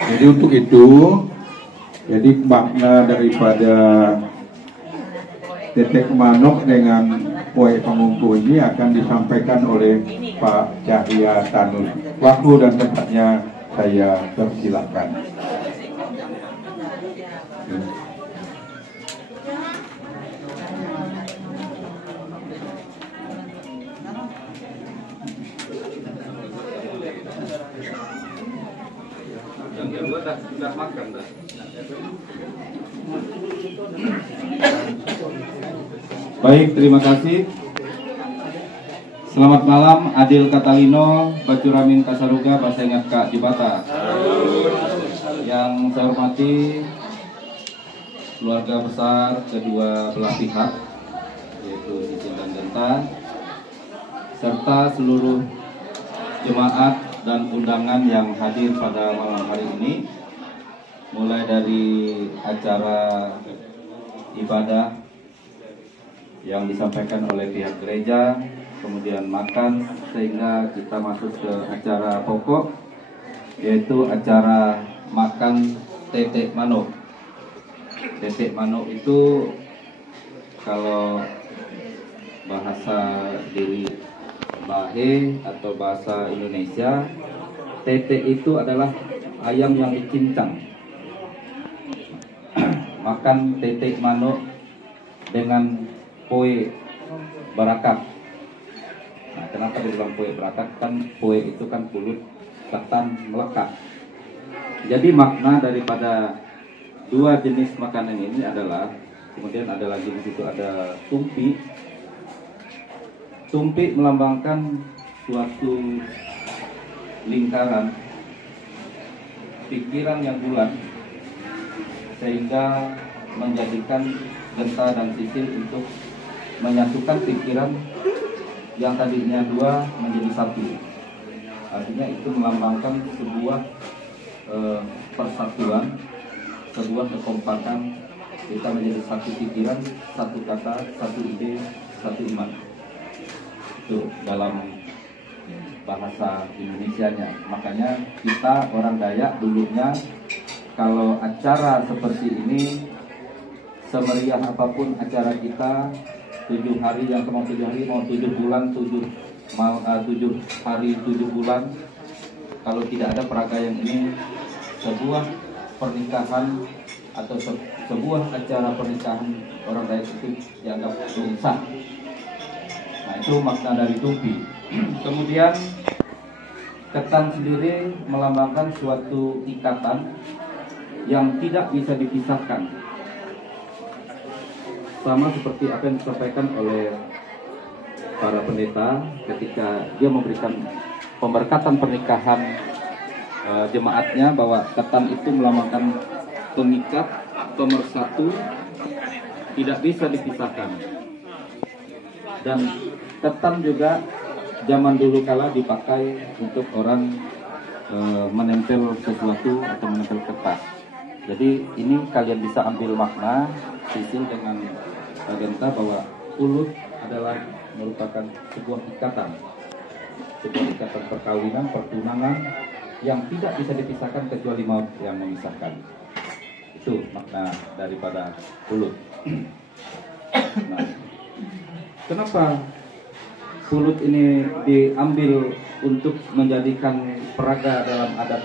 Jadi untuk itu, jadi makna daripada tetek manok dengan kue pengungku ini akan disampaikan oleh Pak Cahya Tanus. Waktu dan tempatnya saya persilahkan. Yang kedua sudah makan dah. Baik, terima kasih. Selamat malam, Adil Katalino, Bacuramin Kasaruga, Basengat Kak Jibata. Yang saya hormati keluarga besar kedua belah pihak, yaitu Sisil dan Genta, serta seluruh jemaat dan undangan yang hadir pada malam hari ini, mulai dari acara ibadah yang disampaikan oleh pihak gereja, kemudian makan, sehingga kita masuk ke acara pokok, yaitu acara makan tetek manuk. Tetek manuk itu kalau bahasa diri Bahe atau bahasa Indonesia, tetek itu adalah ayam yang dicincang. Makan tetek manuk dengan kue barakat. Nah, kenapa dibilang kue barakat? Kan kue itu kan pulut ketan melekat. Jadi makna daripada dua jenis makanan ini adalah, kemudian ada lagi di situ ada tumpi. Tumpi melambangkan suatu lingkaran pikiran yang bulat, sehingga menjadikan Genta dan Sisil untuk menyatukan pikiran yang tadinya dua menjadi satu. Artinya itu melambangkan sebuah persatuan, sebuah kekompakan, kita menjadi satu pikiran, satu kata, satu ide, satu iman. Itu dalam bahasa Indonesianya. Makanya kita orang Dayak dulunya kalau acara seperti ini, semeriah apapun acara kita, 7 hari yang mau 7 hari, mau 7 bulan, 7 hari 7 bulan, kalau tidak ada peraga yang ini, sebuah pernikahan atau sebuah acara pernikahan orang Dayak itu dianggap belum sah. Nah, itu makna dari tumpi. Kemudian ketan sendiri melambangkan suatu ikatan yang tidak bisa dipisahkan. Sama seperti apa yang disampaikan oleh para pendeta ketika dia memberikan pemberkatan pernikahan jemaatnya, bahwa ketan itu melambangkan pengikat, pemersatu, tidak bisa dipisahkan. Dan ketan juga zaman dulu kala dipakai untuk orang menempel sesuatu atau menempel kertas. Jadi ini kalian bisa ambil makna Sisil dengan Genta, bahwa ulut adalah merupakan sebuah ikatan perkawinan, pertunangan yang tidak bisa dipisahkan kecuali maut yang memisahkan. Itu makna daripada ulut. Nah, kenapa pulut ini diambil untuk menjadikan peraga dalam adat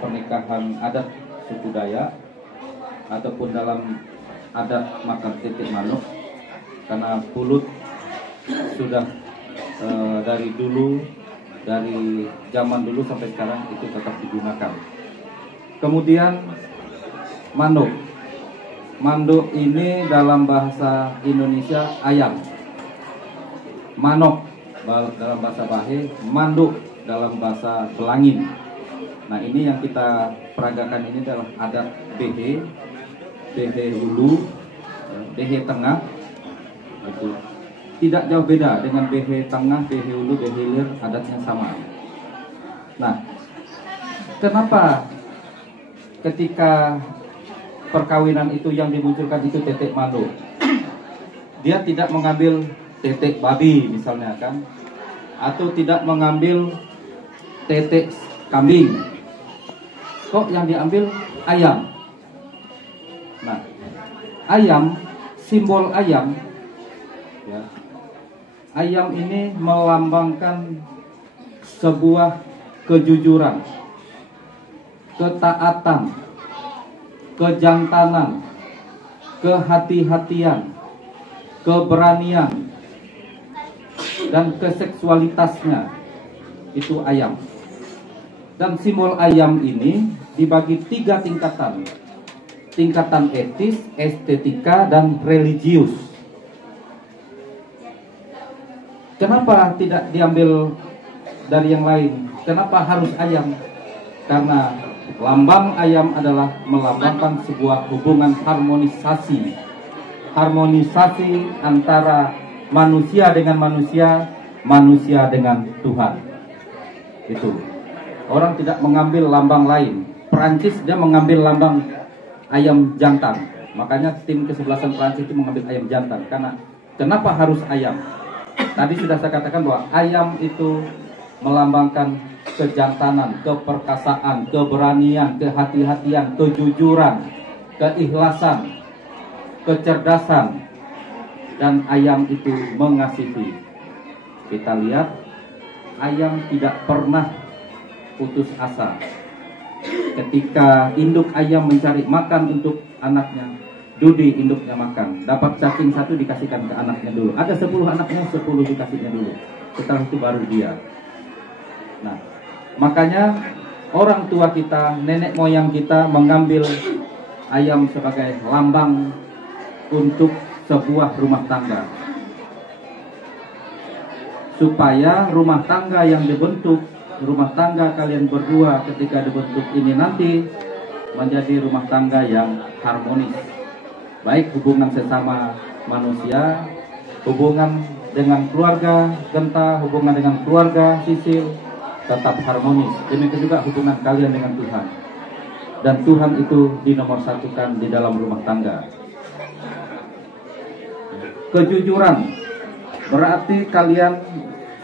pernikahan adat suku Dayak ataupun dalam adat makan tetek manuk? Karena pulut sudah dari dulu, dari zaman dulu sampai sekarang itu tetap digunakan. Kemudian manduk. Manduk ini dalam bahasa Indonesia ayam. Manok dalam bahasa Bahe, manduk dalam bahasa Belangin. Nah, ini yang kita peragakan ini adalah adat Behe, Behe Hulu, Behe Tengah. Itu tidak jauh beda dengan Behe Tengah, Behe Hulu, Behe Hilir, adatnya sama. Nah, kenapa ketika perkawinan itu yang dimunculkan itu tetek manduk? Dia tidak mengambil tetek babi misalnya kan, atau tidak mengambil tetek kambing, kok yang diambil ayam. Nah, ayam, simbol ayam, ya, ayam ini melambangkan sebuah kejujuran, ketaatan, kejantanan, kehati-hatian, keberanian, dan keseksualitasnya. Itu ayam. Dan simbol ayam ini dibagi 3 tingkatan. Tingkatan etis, estetika, dan religius. Kenapa tidak diambil dari yang lain? Kenapa harus ayam? Karena lambang ayam adalah melambangkan sebuah hubungan harmonisasi. Harmonisasi antara manusia dengan manusia, manusia dengan Tuhan. Itu. Orang tidak mengambil lambang lain. Perancis dia mengambil lambang ayam jantan. Makanya tim kesebelasan Perancis itu mengambil ayam jantan. Karena kenapa harus ayam? Tadi sudah saya katakan bahwa ayam itu melambangkan kejantanan, keperkasaan, keberanian, kehati-hatian, kejujuran, keikhlasan, kecerdasan, dan ayam itu mengasihi. Kita lihat ayam tidak pernah putus asa. Ketika induk ayam mencari makan untuk anaknya, Dudi induknya makan. Dapat cacing 1 dikasihkan ke anaknya dulu. Ada 10 anaknya, 10 dikasihnya dulu. Setelah itu baru dia. Nah, makanya orang tua kita, nenek moyang kita mengambil ayam sebagai lambang untuk sebuah rumah tangga. Supaya rumah tangga yang dibentuk, rumah tangga kalian berdua ketika dibentuk ini nanti menjadi rumah tangga yang harmonis. Baik hubungan sesama manusia, hubungan dengan keluarga Genta, hubungan dengan keluarga Sisil tetap harmonis. Demikian juga hubungan kalian dengan Tuhan. Dan Tuhan itu dinomorsatukan di dalam rumah tangga. Kejujuran berarti kalian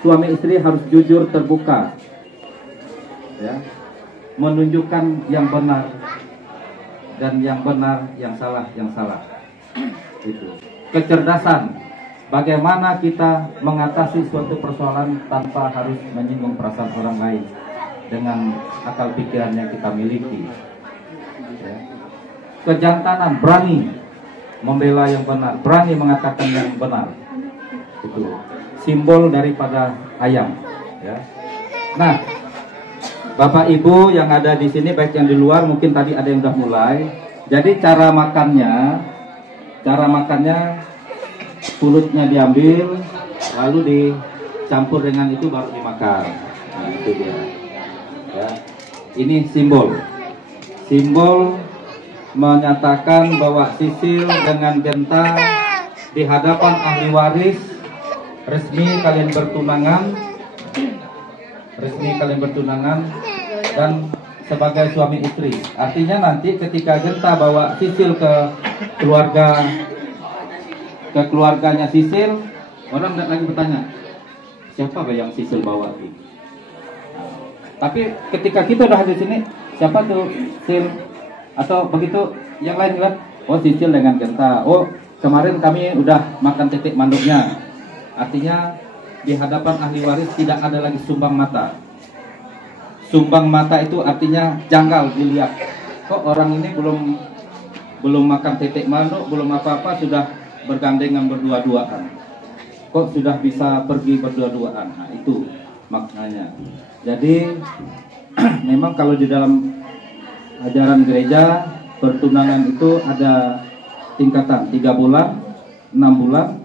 suami istri harus jujur, terbuka, ya, menunjukkan yang benar dan yang benar, yang salah, yang salah. Itu. Kecerdasan, bagaimana kita mengatasi suatu persoalan tanpa harus menyinggung perasaan orang lain dengan akal pikiran yang kita miliki. Ya. Kejantanan, berani membela yang benar, berani mengatakan yang benar. Itu simbol daripada ayam. Ya. Nah, Bapak Ibu yang ada di sini, baik yang di luar, mungkin tadi ada yang sudah mulai. Jadi cara makannya kulitnya diambil, lalu dicampur dengan itu baru dimakan. Nah, itu dia. Ya. Ini simbol menyatakan bahwa Sisil dengan Genta di hadapan ahli waris resmi kalian bertunangan dan sebagai suami istri. Artinya nanti ketika Genta bawa Sisil ke keluarganya Sisil, orang tidak lagi bertanya siapa yang Sisil bawa itu. Tapi ketika kita udah di sini, siapa tuh Sil? Atau begitu yang lain kan? Oh, Sisil dengan Genta. Oh, kemarin kami udah makan titik manduknya. Artinya di hadapan ahli waris tidak ada lagi sumbang mata. Sumbang mata itu artinya janggal dilihat. Kok orang ini belum makan titik manduk, belum apa-apa sudah bergandengan berdua-duaan. Kok sudah bisa pergi berdua-duaan? Nah, itu maknanya. Jadi memang kalau di dalam ajaran gereja pertunangan itu ada tingkatan 3 bulan, 6 bulan,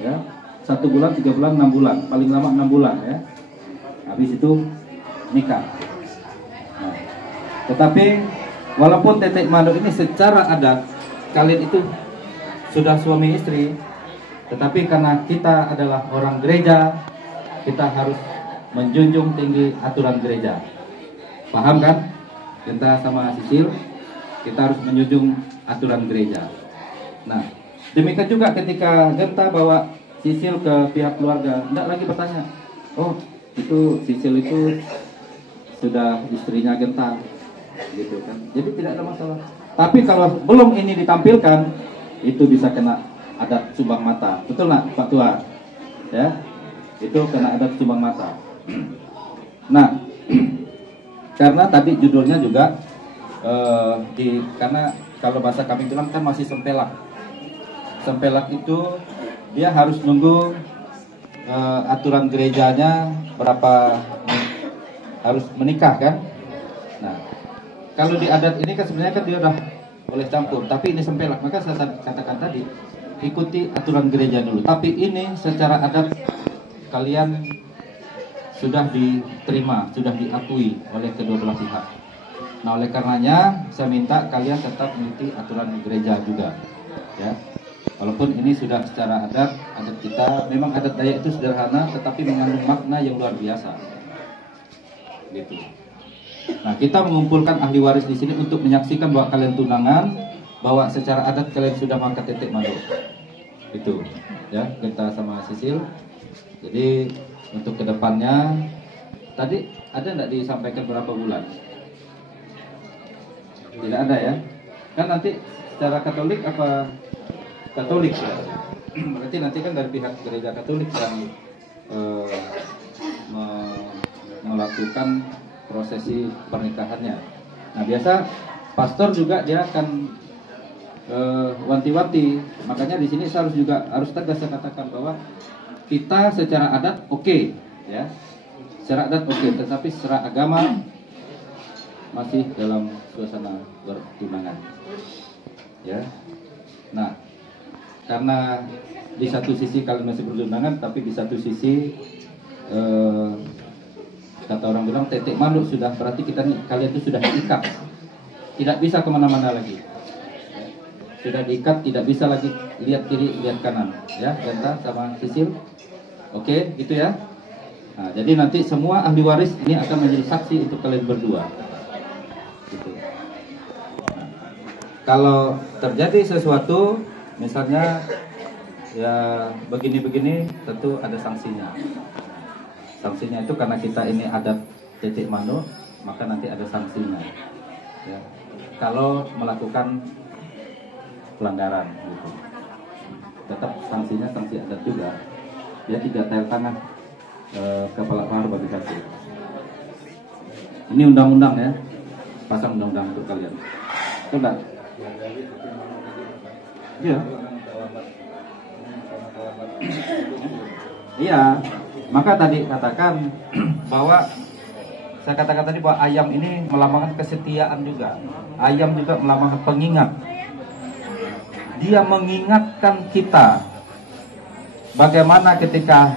ya. 1 bulan, 3 bulan, 6 bulan, paling lama 6 bulan, ya. Habis itu nikah. Nah, tetapi walaupun tetek manduk ini secara adat kalian itu sudah suami istri, tetapi karena kita adalah orang gereja, kita harus menjunjung tinggi aturan gereja. Paham kan? Kita sama Sisil, kita harus menjunjung aturan gereja. Nah, demikian juga ketika Genta bawa Sisil ke pihak keluarga, tidak lagi bertanya, oh itu Sisil itu sudah istrinya Genta. gitu kan. Jadi tidak ada masalah. Tapi kalau belum ini ditampilkan, itu bisa kena adat sumbang mata. Betul nggak Pak Tua? Ya, itu kena adat sumbang mata. Nah, karena tadi judulnya juga karena kalau bahasa kami bilang kan masih sempelak. Sempelak itu dia harus nunggu aturan gerejanya berapa harus menikah kan. Nah, kalau di adat ini kan sebenarnya kan dia udah boleh campur, tapi ini sempelak. Maka saya katakan tadi, ikuti aturan gereja dulu. Tapi ini secara adat kalian sudah diterima, sudah diakui oleh kedua belah pihak. Nah, oleh karenanya saya minta kalian tetap mengikuti aturan gereja juga, ya. Walaupun ini sudah secara adat kita, memang adat Dayak itu sederhana, tetapi mengandung makna yang luar biasa. Gitu. Nah, kita mengumpulkan ahli waris di sini untuk menyaksikan bahwa kalian tunangan, bahwa secara adat kalian sudah mangkat tetek mandor. Itu, ya, kita sama Sisil. Jadi untuk kedepannya, tadi ada nggak disampaikan berapa bulan? Tidak ada ya? Kan nanti secara Katolik apa? Katolik ya? Berarti nanti kan dari pihak gereja Katolik yang melakukan prosesi pernikahannya. Nah, biasa pastor juga dia akan wanti-wanti. Makanya di sini saya harus tegas saya katakan bahwa kita secara adat oke, ya. Secara adat oke, tetapi secara agama masih dalam suasana bertunangan. Ya. Nah, karena di satu sisi kalian masih bertunangan, tapi di satu sisi kata orang bilang tetek manduk sudah, berarti kalian itu sudah diikat, tidak bisa kemana-mana lagi. Sudah diikat, tidak bisa lagi lihat kiri, lihat kanan, ya, Genta sama Sisil. Oke, gitu ya. Nah, jadi nanti semua ahli waris ini akan menjadi saksi untuk kalian berdua. Gitu. Nah, kalau terjadi sesuatu, misalnya ya begini-begini, tentu ada sanksinya. Sanksinya itu karena kita ini adat tetek manduk, maka nanti ada sanksinya. Ya. Kalau melakukan pelanggaran, gitu. Tetap sanksinya sanksi adat juga. Dia 3 tanda tangan kepala pahar bagi satu. Ini undang-undang ya, pasang undang-undang untuk kalian. Coba. Iya. Iya. Maka tadi katakan bahwa saya katakan tadi bahwa ayam ini melambangkan kesetiaan juga. Ayam juga melambangkan pengingat. Dia mengingatkan kita bagaimana ketika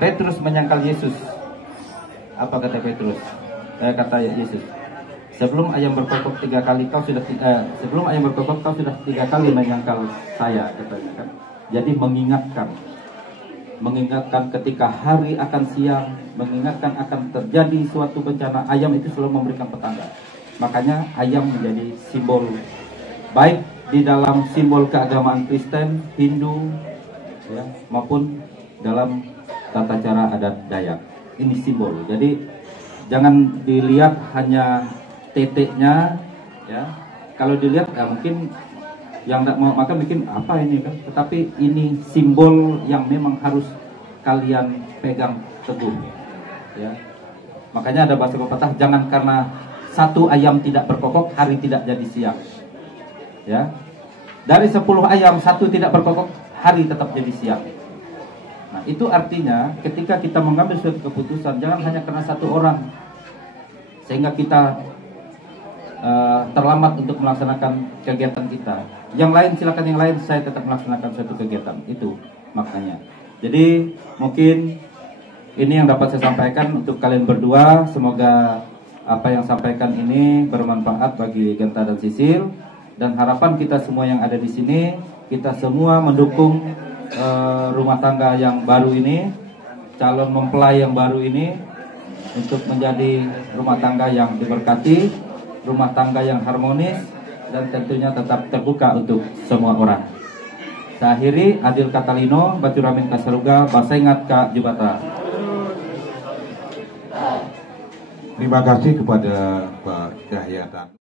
Petrus menyangkal Yesus. Apa kata Petrus? Kata Yesus, sebelum ayam berkokok 3 kali kau sudah sebelum ayam berkokok kau sudah 3 kali menyangkal saya, katanya kan. Jadi mengingatkan ketika hari akan siang, mengingatkan akan terjadi suatu bencana. Ayam itu selalu memberikan petanda. Makanya ayam menjadi simbol, baik di dalam simbol keagamaan Kristen, Hindu, ya, maupun dalam tata cara adat Dayak. Ini simbol. Jadi jangan dilihat hanya teteknya, ya. Kalau dilihat ya mungkin yang tidak mau makan bikin apa ini kan. Tetapi ini simbol yang memang harus kalian pegang teguh, ya. Makanya ada bahasa pepatah, jangan karena satu ayam tidak berkokok hari tidak jadi siang, ya. Dari 10 ayam 1 tidak berkokok hari tetap jadi siang. Nah, itu artinya ketika kita mengambil suatu keputusan, jangan hanya karena 1 orang sehingga kita terlambat untuk melaksanakan kegiatan kita. Yang lain silakan, yang lain saya tetap melaksanakan suatu kegiatan. Itu maknanya. Jadi mungkin ini yang dapat saya sampaikan untuk kalian berdua. Semoga apa yang sampaikan ini bermanfaat bagi Genta dan Sisil. Dan harapan kita semua yang ada di sini, kita semua mendukung rumah tangga yang baru ini, calon mempelai yang baru ini, untuk menjadi rumah tangga yang diberkati, rumah tangga yang harmonis, dan tentunya tetap terbuka untuk semua orang. Saya akhiri, Adil Katalino, Baturamin Kasaruga, Basengat Ka Jubata. Terima kasih kepada Pak Cahya Tanus.